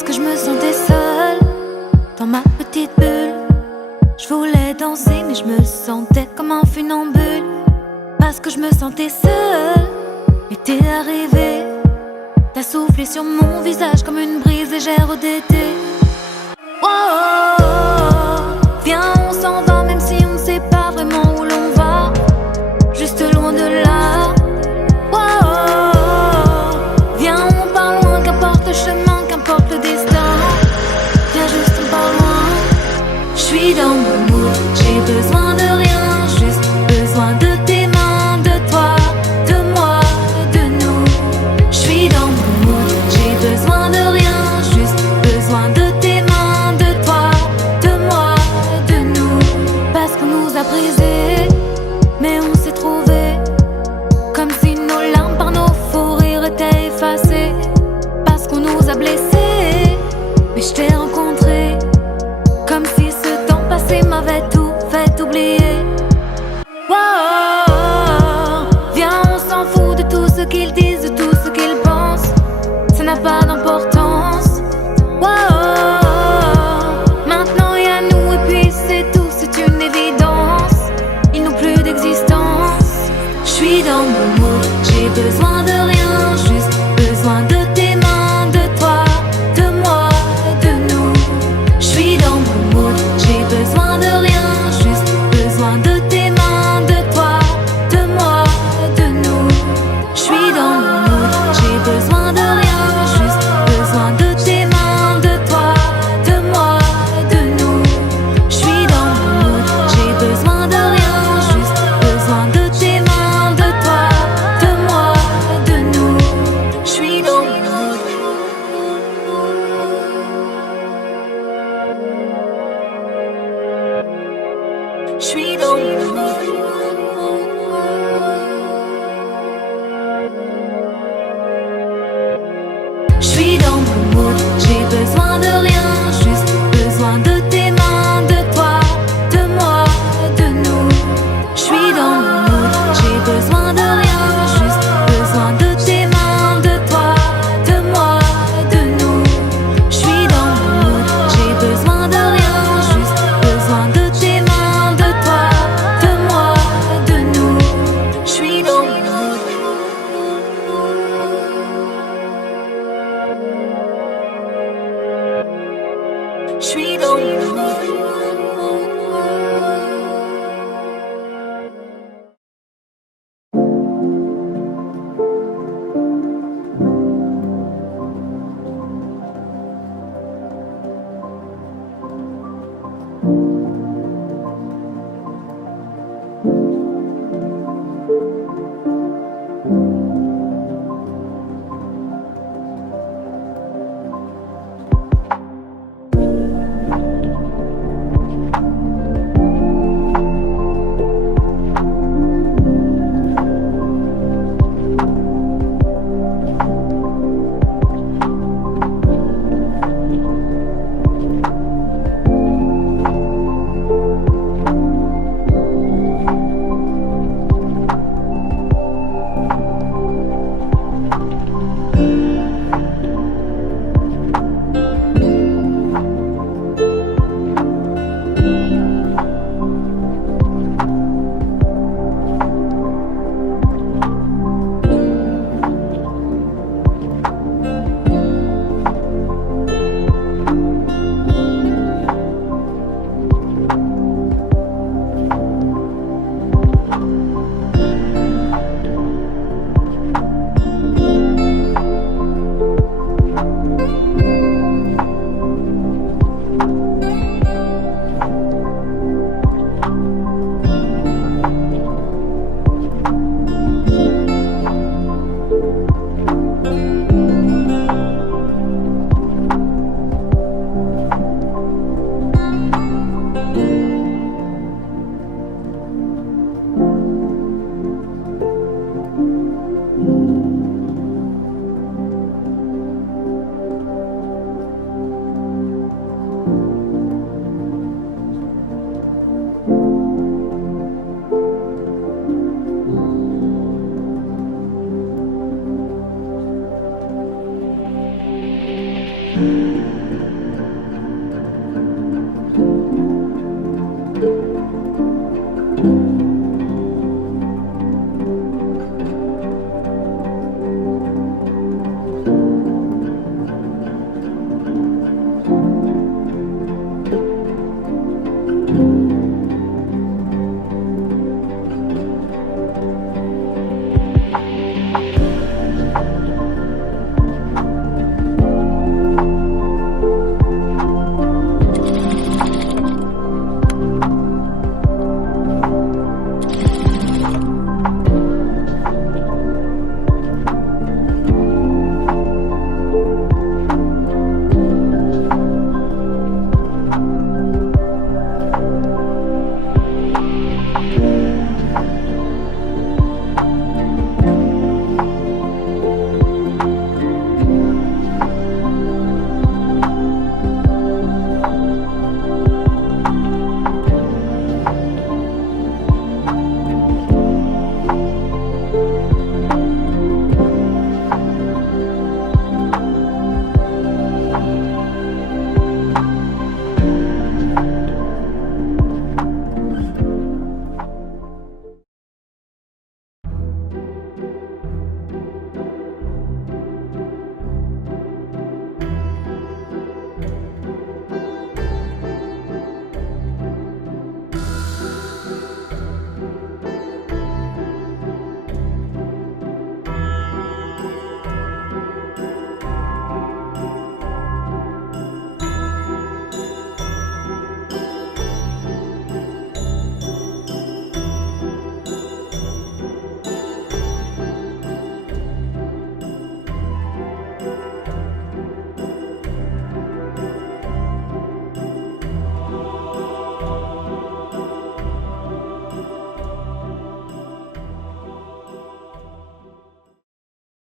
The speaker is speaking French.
Parce que je me sentais seule dans ma petite bulle. Je voulais danser mais je me sentais comme un funambule. Parce que je me sentais seule et t'es arrivé. T'as soufflé sur mon visage comme une brise légère d'été. Oh, viens on s'en va même si on ne sait pas vraiment où l'on va. Juste loin de là. Oh, viens on part loin, qu'importe le chemin, qu'importe le destin. Viens juste on part loin. J'suis dans mon mood, j'ai besoin de rien, juste besoin de tes mains, de toi, de moi, de nous. J'suis dans mon mood, j'ai besoin de rien, juste besoin de tes mains, de toi, de moi, de nous. Parce qu'on nous a brisés, mais on s'est trouvés. Comme si nos larmes par nos fous rires étaient effacées. Parce qu'on nous a blessés, mais je t'ai rencontré. Comme si ce temps passé m'avait tout fait oublier. Wow, viens on s'en fout de tout ce qu'ils disent, de tout ce qu'ils pensent. Ça n'a pas d'importance. Wow, maintenant y'a nous et puis c'est tout, c'est une évidence. Ils n'ont plus d'existence. J'suis dans mon mood, j'ai besoin de rien, juste besoin de tes mains, de toi, de moi, de nous. J'suis dans mon mood, j'ai besoin de rien, juste besoin de tes mains, de toi, de moi, de nous. J'suis dans mon mood, j'ai besoin de rien, juste besoin de tes mains, de toi, de moi, de nous. J'suis dans mon mood, j'ai besoin de rien, juste besoin de tes mains, de toi, de moi, de nous. J'suis dans mon mood. J'suis dans mon mood. J'suis dans mon mood, j'ai besoin de rien, juste besoin de tes mains, de toi, de moi, de nous. J'suis dans mon mood, j'ai besoin de rien, juste besoin de tes mains, de toi, de moi, de nous. J'suis dans mon mood, j'ai besoin de rien, juste besoin de tes mains, de toi, de moi, de nous. J'suis dans mon mood. J'suis dans mon mood.